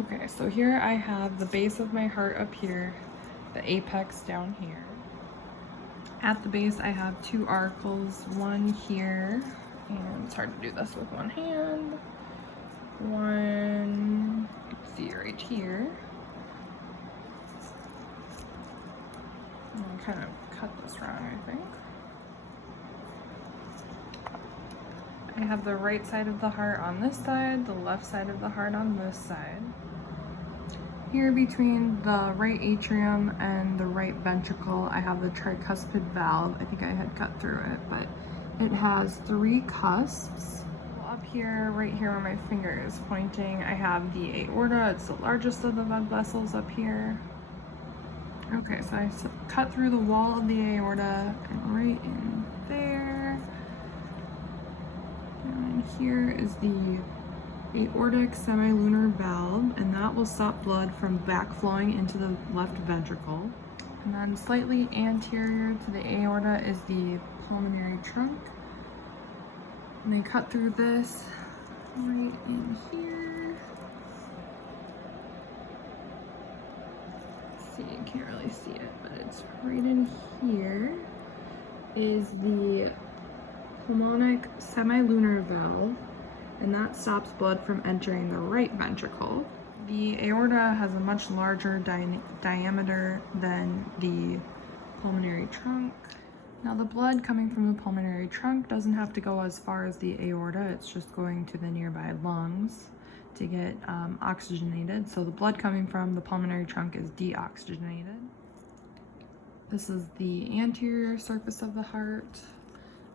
Okay, so here I have the base of my heart up here, the apex down here. At the base I have two auricles, one here, and it's hard to do this with one hand. One, let's see, right here. I kind of cut this wrong, I think. I have the right side of the heart on this side, the left side of the heart on this side. Here between the right atrium and the right ventricle, I have the tricuspid valve. I think I had cut through it, but it has 3 cusps. Up here, right here where my finger is pointing, I have the aorta. It's the largest of the blood vessels up here. Okay, so I cut through the wall of the aorta and right in there. And here is the aortic semilunar valve, and that will stop blood from backflowing into the left ventricle. And then slightly anterior to the aorta is the pulmonary trunk. And they cut through this right in here. Let's see, you can't really see it, but it's right in here is the pulmonic semilunar valve, and that stops blood from entering the right ventricle. The aorta has a much larger diameter than the pulmonary trunk. Now the blood coming from the pulmonary trunk doesn't have to go as far as the aorta, it's just going to the nearby lungs to get oxygenated. So the blood coming from the pulmonary trunk is deoxygenated. This is the anterior surface of the heart.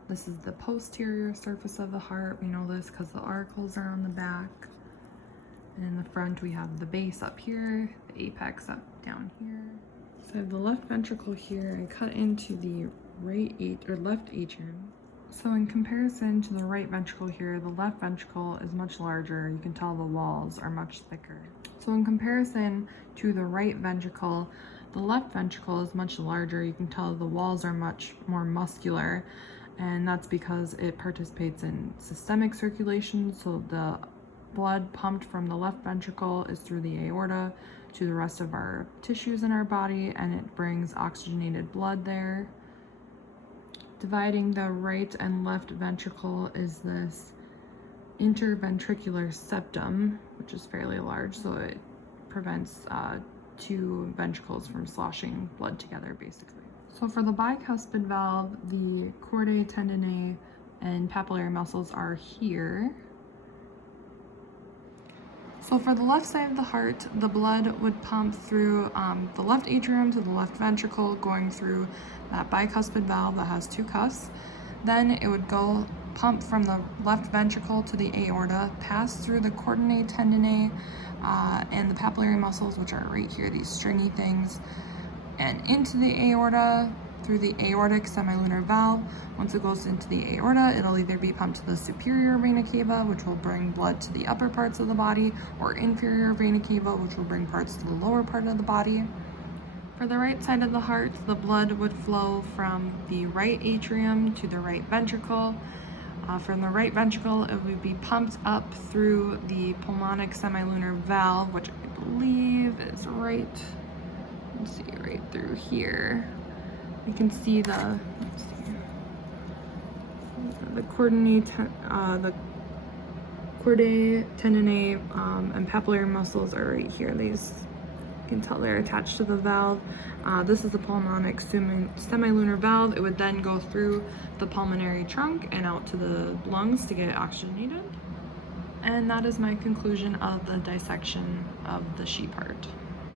This is the posterior surface of the heart. We know this because the auricles are on the back. And in the front we have the base up here, the apex up down here. So I have the left ventricle here. I cut into the left atrium. So in comparison to the right ventricle here, the left ventricle is much larger. You can tell the walls are much thicker. So in comparison to the right ventricle, the left ventricle is much larger. You can tell the walls are much more muscular, and that's because it participates in systemic circulation. So the blood pumped from the left ventricle is through the aorta to the rest of our tissues in our body, and it brings oxygenated blood there. Dividing the right and left ventricle is this interventricular septum, which is fairly large, so it prevents 2 ventricles from sloshing blood together, basically. So for the bicuspid valve, the chordae tendineae and papillary muscles are here. So for the left side of the heart, the blood would pump through the left atrium to the left ventricle, going through that bicuspid valve that has 2 cusps. Then it would go pump from the left ventricle to the aorta, pass through the chordae tendineae and the papillary muscles, which are right here, these stringy things, and into the aorta through the aortic semilunar valve. Once it goes into the aorta, it'll either be pumped to the superior vena cava, which will bring blood to the upper parts of the body, or inferior vena cava, which will bring parts to the lower part of the body. For the right side of the heart, the blood would flow from the right atrium to the right ventricle. From the right ventricle, it would be pumped up through the pulmonic semilunar valve, which I believe is right, let's see, right through here. You can see the chordae tendineae and papillary muscles are right here. These, you can tell they're attached to the valve. This is the pulmonic semilunar valve. It would then go through the pulmonary trunk and out to the lungs to get oxygenated. And that is my conclusion of the dissection of the sheep heart.